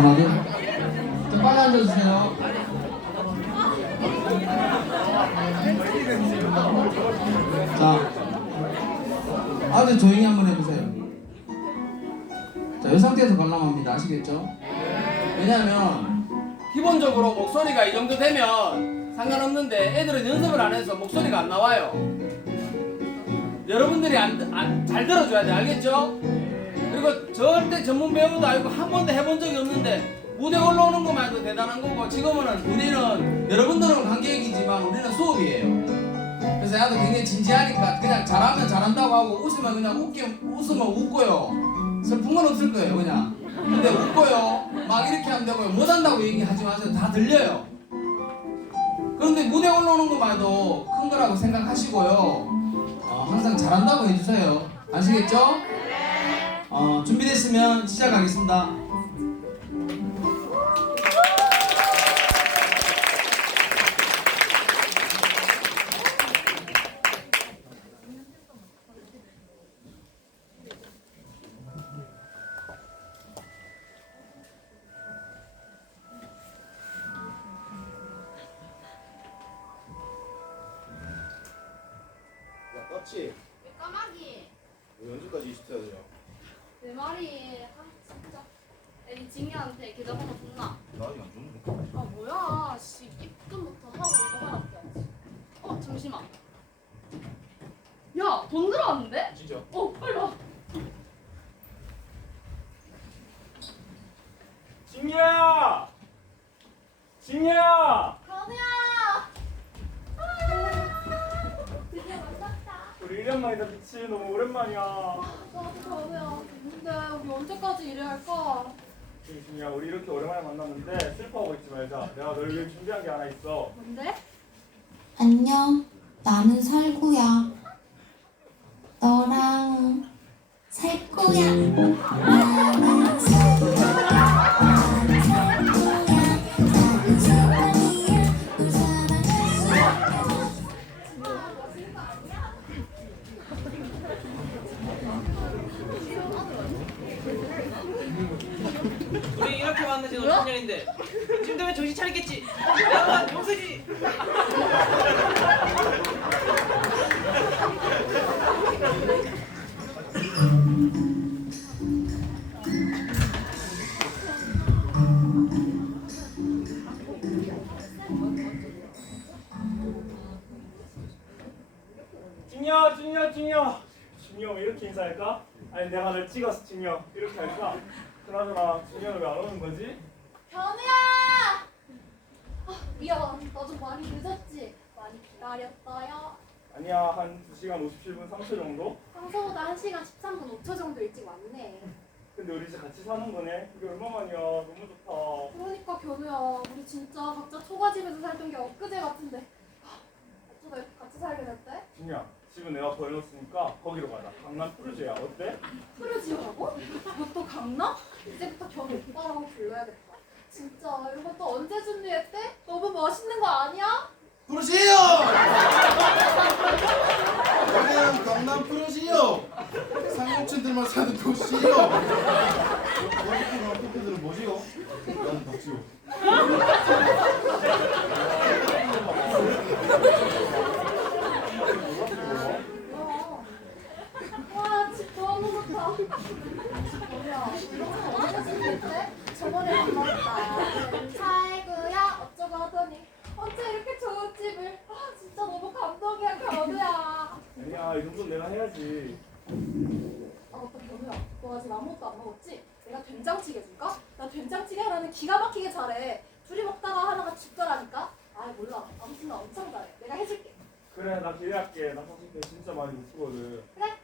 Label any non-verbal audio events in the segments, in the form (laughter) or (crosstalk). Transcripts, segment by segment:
편하게? 좀 빨리 앉아주세요. 자, 아주 조용히 한번 해보세요. 자, 이 상태에서 관람합니다. 아시겠죠? 왜냐면, 기본적으로 목소리가 이 정도 되면 상관없는데 애들은 연습을 안 해서 목소리가 안 나와요. 여러분들이 안, 안, 잘 들어줘야 돼. 알겠죠? 그리고 절대 전문 배우도 아니고 한 번도 해본 적이 없는데 무대 올라오는 것만 해도 대단한 거고 지금은 우리는 여러분들은 관객이지만 우리는 수업이에요. 그래서 나도 굉장히 진지하니까 그냥 잘하면 잘한다고 하고 웃으면 그냥 웃기 웃으면 웃고요. 슬픈 건 없을 거예요, 그냥. 근데 웃고요. 막 이렇게 하면 되고요. 못한다고 얘기하지 마세요. 다 들려요. 그런데 무대 올라오는 것만 해도 큰 거라고 생각하시고요. 어, 항상 잘한다고 해주세요. 아시겠죠? 어, 준비됐으면 시작하겠습니다. 야 떴지? 까마귀 왜 언제까지 있어야 되냐? 내 말이 아 진짜 애기 징이한테 계좌번호 줬나? 나 아직 안 줬는데 아 뭐야 씨 입금부터 하고 이거 하라 해야지 어 잠시만 야 돈 들어왔는데? 진짜? 어 빨리 와 진이야! 진이야! 건우야 드디어 만났다 우리 1년 만이다 미치 너무 오랜만이야. 나도 건우야 근데 우리 언제까지 일해야 할까? 진이야 우리 이렇게 오랜만에 만났는데 슬퍼하고 있지 말자. 내가 널 위해 준비한 게 하나 있어. 뭔데? 안녕. 나는 살구야. 너랑 살 거야. 나는 살 우리 이렇게 만난 지 5천년인데 지금 되면 정신 차리겠지? 야 용서지! 진이야 진이야. 진이 왜 이렇게 인사할까? 아니 내가 널 찍었어 진이 형. 이렇게 할까? 그나저나 형은 왜안 오는 거지? 건우야 아, 미안 나 좀 많이 늦었지? 많이 기다렸어요 아니야 한 2시간 57분 3초 정도? 평소보다 1시간 13분 5초 정도 일찍 왔네 근데 우리 이제 같이 사는 거네? 이게 얼마만이야 너무 좋다 그러니까 견우야 우리 진짜 각자 초가집에서 살던 게 엊그제 같은데 하, 어쩌다 이렇게 같이 살게 됐대? 진이야 집은 내가 구해놓았으니까 거기로 가자 강남 푸르지야 어때? 프로지오라고? 그것도 강남? 이제부터 견우 오빠라고 불러야겠다 진짜 이거 또 언제 준비했대? 너무 멋있는 거 아니야? 부르시오! 여기는 경남 부르시오! 상공친들만 사는 도시요! 머리카락 포켓들은 뭐지요? 나는 덕지요. 뭐야 와 진짜 너무 좋다 견우야 이거 언제 준비했대? 저번에 만났다 살구야 어쩌고 하더니 언제 이렇게 좋은 집을 아 진짜 너무 감동이야 견우야 아니야 이 정도는 내가 해야지 아 맞다 아직 아무것도 안 먹었지? 내가 된장찌개 줄까? 나 된장찌개 하나는 기가 막히게 잘해. 둘이 먹다가 하나가 죽더라니까? 아 몰라. 아무튼 나 엄청 잘해. 내가 해줄게. 그래 나 기대할게. 나 사실 배 진짜 많이 못 쓰거든. 그래.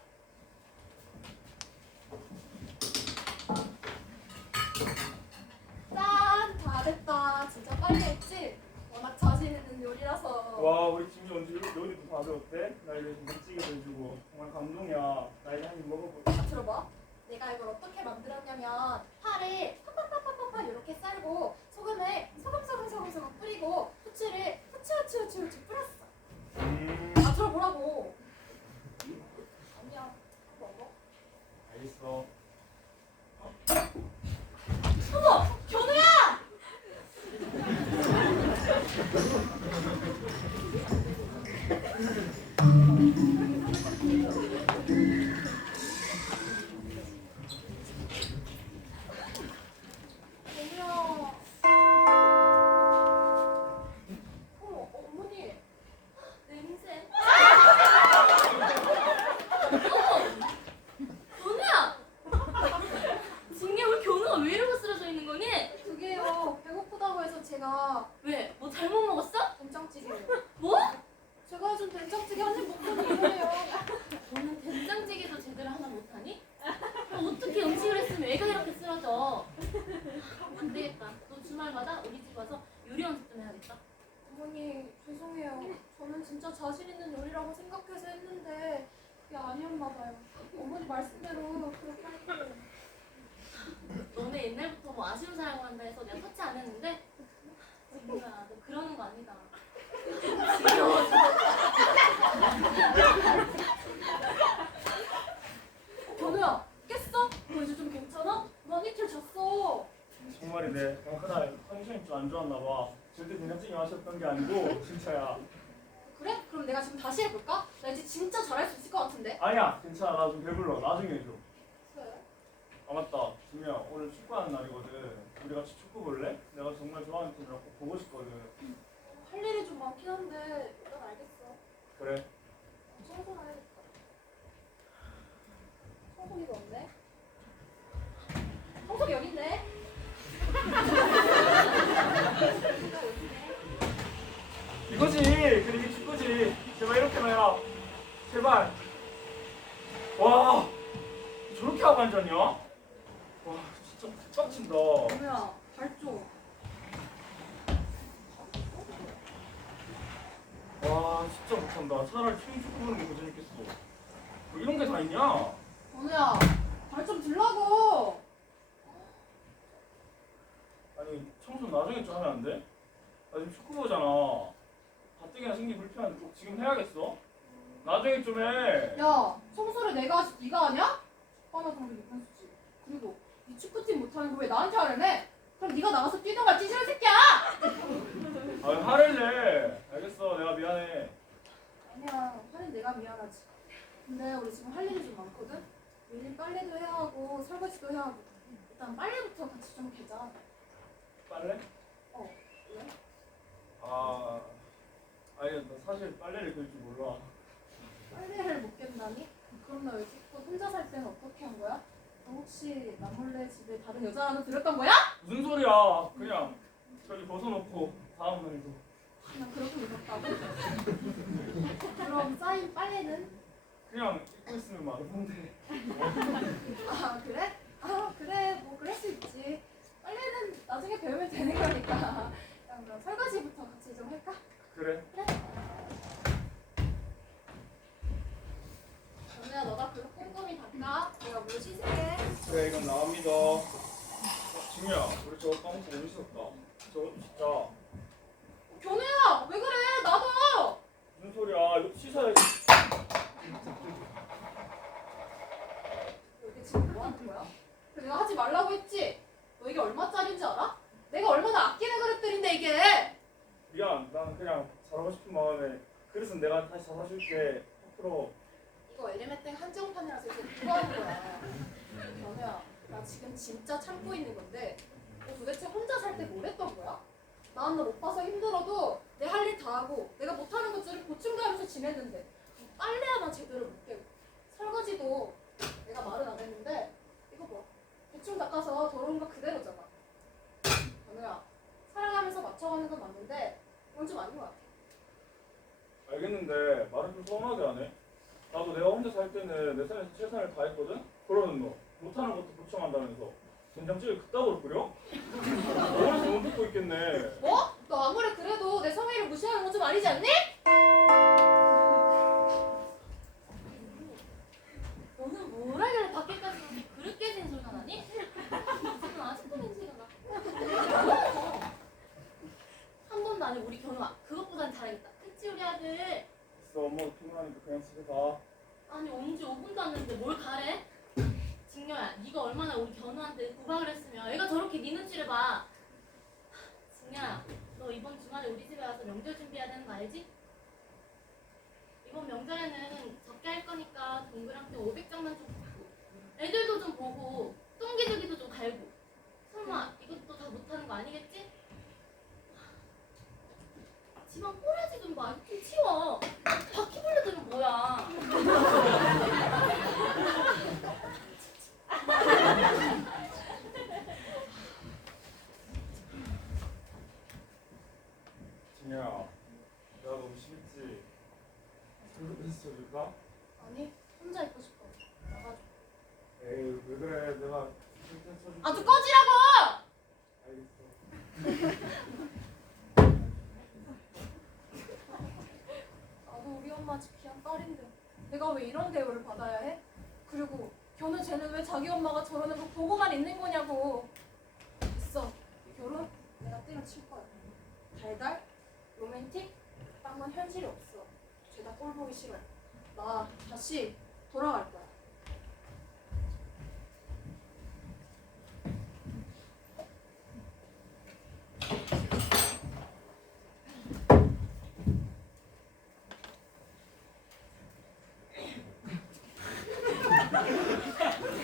짠! 다 됐다. 진짜 빨리 했지? 워낙 자신 있는 요리라서. 와 우리 집이 언제 이렇게 요리도 다 배웠대? 나 이제 김치찌개도 해주고. 정말 감동이야. 나 이제 한입 먹어볼게. 자, 들어봐. 내가 이걸 어떻게 만들었냐면 파를 파파파파파파 이렇게 썰고 소금을 소금소금소금소금 뿌리고 후추를 후추 후추 후추 후추 뿌렸어. 음 아 들어보라고. 아니야. 먹어. 알겠어 어머, 견우야! 내가 이렇게 쓰러져. 안 되겠다. 너 주말마다 우리 집 와서 요리 연습 좀 해야겠다. 어머니 죄송해요. 저는 진짜 자신 있는 요리라고 생각해서 했는데 그게 어머니 말씀대로 그렇게 할게요. 너네 옛날부터 뭐 아쉬운 사랑을 한다 해서 내가 터치 안 했는데 진우야 너 그러는 거 아니다. (laughs) 지겨워. 견우야 깼어? 너 이제 좀 괜찮아? 난 이틀 잤어. 정말이네. 형 그날 컨디션이 좀 안 좋았나 봐. 절대 된장찌개 마셨던 게 아니고 진짜야. 그래? 그럼 내가 지금 다시 해볼까? 나 이제 진짜 잘할 수 있을 것 같은데. 아니야, 괜찮아. 나 좀 배불러. 나중에 해줘. 그래? 아 맞다. 준미야, 오늘 축구하는 날이거든. 우리 같이 축구 볼래? 내가 정말 좋아하는 팀이라 꼭 보고 싶거든. 할 일이 좀 많긴 한데 일단 알겠어. 그래. 청소를 해야겠다. 청소기가 없네. 청소기 여기 있네. (laughs) 이거지. 그래 이 게 축구지. 제발 이렇게만 해라. 제발. 와, 저렇게 하고 앉았냐? 와, 진짜 개빡친다. 견우야 발 좀. 와, 진짜 못한다. 차라리 팀 축구 보는 게 더 재밌겠어. 뭐 이런 게 다 있냐? 견우야 발 좀 들라고. 아니, 청소 나중에 좀 하면 안 돼? 나 지금 축구 보잖아. 생기 불편한데 꼭 지금 해야겠어? 나중에 좀 해. 야 청소를 내가 하지 네가 하냐? 아나 그럼 못했지. 그리고 이 축구팀 못하는 거 왜 나한테 하려네? 그럼 네가 나가서 뛰던가 찌질한 새끼야. 아, 화를 내. 알겠어. 내가 미안해. 아니야 화는 내가 미안하지. 근데 우리 지금 할 일이 좀 많거든. 밀린 빨래도 해야 하고 설거지도 해야 하고. 일단 빨래부터 같이 좀 개자. 빨래? 어 왜? 아, 아니, 나 사실 빨래를 그릴 줄 몰라. 빨래를 못 깬다니? 그럼 너 여지껏 혼자 살 때는 어떻게 한 거야? 너 혹시 나 몰래 집에 다른 여자랑 들었던 거야? 무슨 소리야? 그냥 저기 벗어놓고 다음 날도. 그냥 그렇게 늦었다고? 그럼 쌓인 빨래는? 그냥 입고 있으면 마르던데. 아 그래? 아 그래 뭐 그럴 수 있지 빨래는 나중에 배우면 되는 거니까 야, 그럼 설거지부터 같이 좀 할까? 그래. 전우야 너가 그릇 꼼꼼히 닦아 내가 물 씻을게 그래, 이건 나옵니다. 어, 지미야, 우리 저거 까먹고 못 있었다. 저거 진짜. 견우야 왜 그래 나도 무슨 소리야? 이거 씻어야지. 이게 지금 뭐 하는 거야? 그래, 내가 하지 말라고 했지? 너 이게 얼마짜린지 알아? 내가 얼마나 아끼는 그릇들인데 이게 미안, 난 잘하고 싶은 마음에. 그래서 내가 다시 사줄게. 앞으로. 이거 엘리메땡 한정판이라서 이거 누가 하는 거야 견우야 나 지금 진짜 참고 있는 건데 너 도대체 혼자 살 때 뭘 했던 거야? 나는 너 못 봐서 힘들어도 내 할 일 다 하고 내가 못하는 것들을 보충하면서 지냈는데 빨래 하나 제대로 못 깨고 설거지도 내가 말은 안 했는데 이거 봐 대충 닦아서 더러운 거 그대로잖아 견우야 사랑하면서 맞춰가는 건 맞는데 그건 좀 아닌 것 같아 알겠는데 말을 좀 서운하게 하네. 나도 내가 혼자 살 때는 내 삶에서 최선을 다했거든? 그러는 너. 못하는 것도 보충한다면서. 된장찌개 그따구로 끓여? 어머니서 못 듣고 있겠네. 뭐? 너 아무리 그래도 내 성의를 무시하는 건 좀 아니지 않니? 너는 뭘 하길래 밖에까지 그렇게 그릇 깨지는 소리가 나니? 지금 아직도 냄새가 나. 한 번도 안 해 우리 견우아. 그것보단 잘하겠다. 그치 우리 아들? 있어, 엄마가 피곤하니까 그냥 집에 가. 나? 아니 혼자 있고 싶어. 나가줘. 에이 왜 그래 내가 텐트 쳐줄게. 아주 꺼지라고! 알겠어 나도 우리 엄마 집 귀한 딸인데 내가 왜 이런 대우를 받아야 해? 그리고 걔는 쟤는 왜 자기 엄마가 저러는 거 보고만 있는 거냐고. 있어. 결혼 내가 때려칠 거야. 달달, 로맨틱, 빵은 현실이 없어. 죄다 꼴 보기 싫어. 나 다시 돌아갈 거야.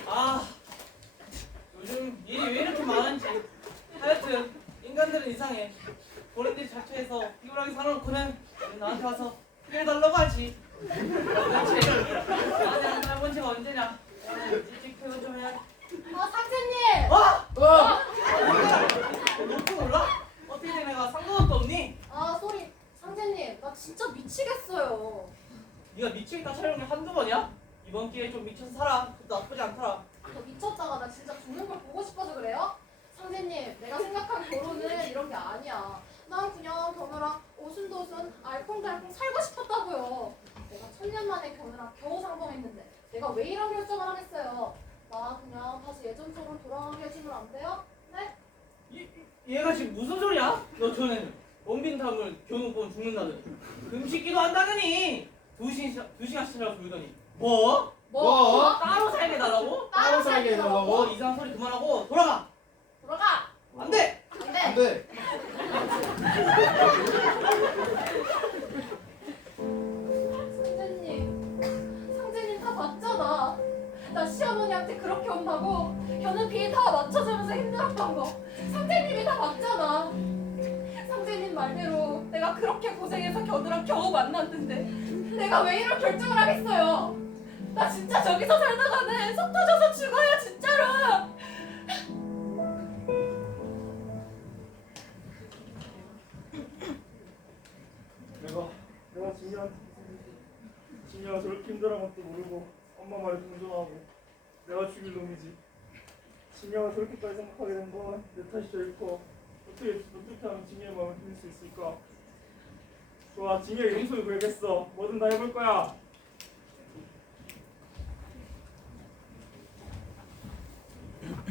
아 요즘 일이 왜 이렇게 많은지. 하여튼 인간들은 이상해. 본인들이 자초해서 피곤하게 살아놓고는 왜 나한테 와서 해달라고 하지 대체 나한테 하는 할머니가 언제냐 나는 일찍 퇴근 좀 해야 아 상세님! 어? 어! 너도 몰라? 어떻게 된 애가 상관없도 없니? 아 소리 상세님 나 진짜 미치겠어요. 네가 미치겠다 촬영이 한두 번이야? 기회에 좀 미쳐서 살아 그것도 나쁘지 않더라 저 미쳤다가 나 진짜 죽는 걸 보고 싶어서 그래요? 상대님, 내가 생각한 결혼은 이런 게 아니야. 난 그냥 견우랑 오순도순 알콩달콩 살고 싶었다고요. 내가 천년 만에 견우랑 겨우 상봉했는데 내가 왜 이런 결정을 하겠어요? 나 그냥 다시 예전처럼 돌아가게 해주면 안 돼요? 네? 얘, 얘가 지금 무슨 소리야? 너 전에는 원빈담을 겨우 보면 죽는다는 금식기도 한다느니 두, 시간, 두 시간씩 자고 졸더니 뭐? 뭐? 따로 살게 해달라고? 따로 살게 해달라고? 뭐 이상한 소리 그만하고 돌아가 돌아가! 안 돼! 안 돼! 안 돼! 상재님, 상재님 다 봤잖아. 나 시어머니한테 그렇게 온다고 견은 비에 다 맞춰주면서 힘들었던 거. 상재님이 다 봤잖아. 상재님 말대로 내가 그렇게 고생해서 견우랑 겨우 만났는데 내가 왜 이런 결정을 하겠어요? 나 진짜 저기서 살다가는 속 터져서 죽어요 진짜로. 내가 내가 진이한테 진이가 저렇게 힘들어한 것도 모르고 엄마 말에 동정하고 내가 죽일 놈이지. 진이가 저렇게까지 생각하게 된 건 내 탓이죠 있고 어떻게 어떻게 하면 진이의 마음을 빌릴 수 있을까? 좋아 진이의 용서를 구해겠어. 뭐든 다 해볼 거야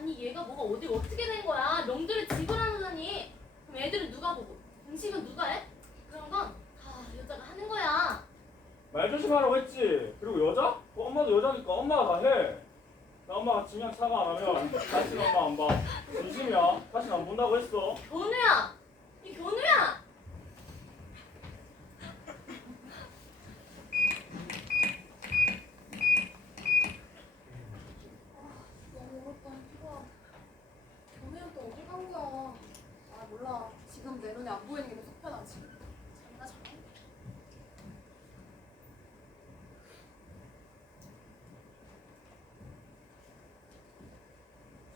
아니 얘가 뭐가 어디 어떻게 된 거야? 명절에 집을 하느니 그럼 애들은 누가 보고? 음식은 누가 해? 그런 건 다 여자가 하는 거야. 말 조심하라고 했지. 그리고 여자? 그 엄마도 여자니까 엄마가 다 해. 나 엄마가 진작 사과 안 하면 다시는 엄마 안 봐. 진심이야. 다시는 안 본다고 했어. 견우야, 이 견우야. 너무 어렵다 힘들어. 견우는 또 어디 간 거야? 아 몰라. 지금 내 눈에 안 보이는 게 더 속편하지. 잠이나 자.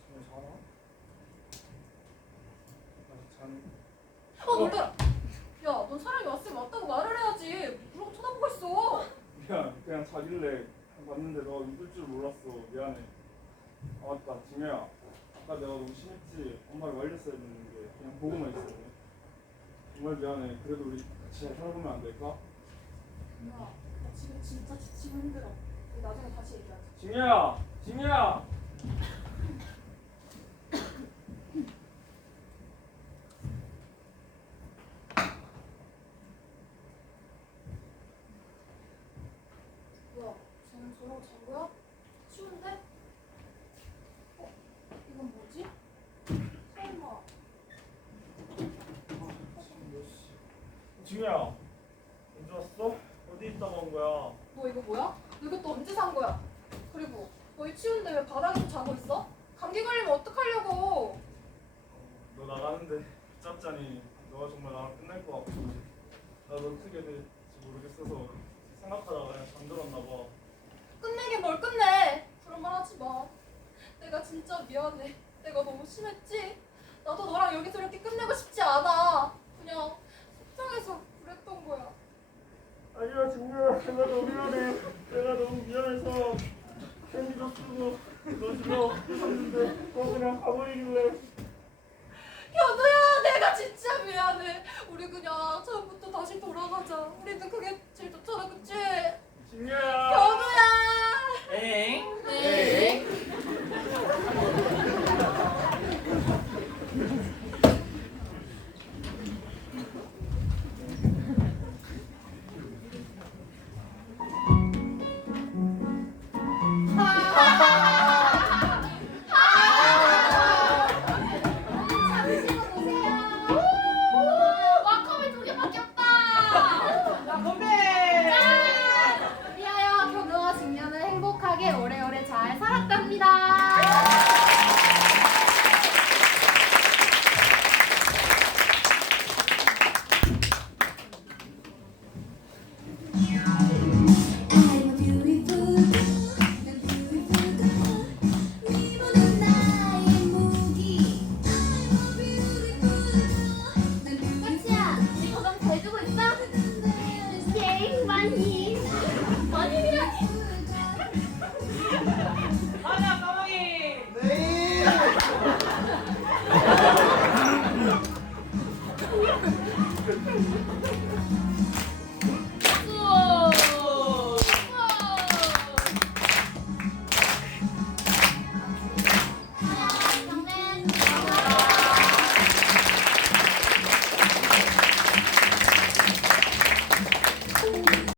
지금 자나? 아직 자네. 어 놀래라. 야, 넌 사람이 왔으면 왔다고 말을 해야지. 그러고 쳐다보고 있어. 미안. 그냥 자길래 봤는데 너 입을 줄 몰랐어. 미안해. 아 맞다. 진우야. 아까 내가 너무 심했지. 엄마를 말렸어야 했는데 그냥 보고만 있었네. 정말 미안해. 그래도 우리 같이 잘 살아보면 안 될까? 야, 나 지금 진짜 지치고 힘들어. 우리 나중에 다시 얘기하자. 진우야. 뭐야? 수야 잊었어? 어디 있다 간 거야? 너 이거 뭐야? 너 이것도 언제 산 거야? 그리고 너희 치운데 왜 바닥에서 자고 있어? 감기 걸리면 어떡하려고? 너 나가는데 붙잡자니 너가 정말 나랑 끝낼 것 같고 나도 어떻게 될지 모르겠어서 생각하다가 그냥 잠들었나 봐 끝내긴 뭘 끝내! 그런 말 하지 마. 내가 진짜 미안해. 내가 너무 심했지? 나도 너랑 여기서 이렇게 끝내고 싶지 않아. 그냥 속상해서 어떤 거야? 아니야 진규야 내가 너무 미안해 내가 너무 미안해서 캔디도 쓰고 너 주러 갔는데 너 그냥 가버리길래 현우야 내가 진짜 미안해 우리 그냥 처음부터 다시 돌아가자 우리도 그게 제일 좋잖아 그치? 진규야 현우야 엥? 엥?